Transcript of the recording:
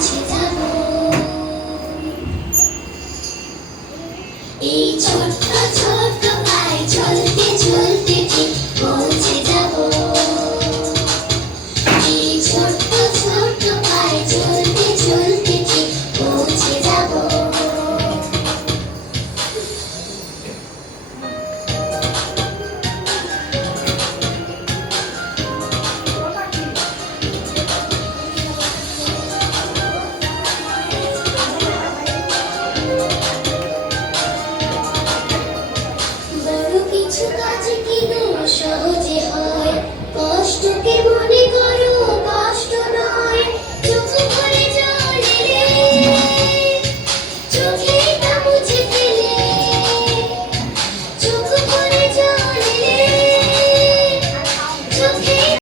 কাছে যাব এই ছোট্ট Сюди тільки йду, що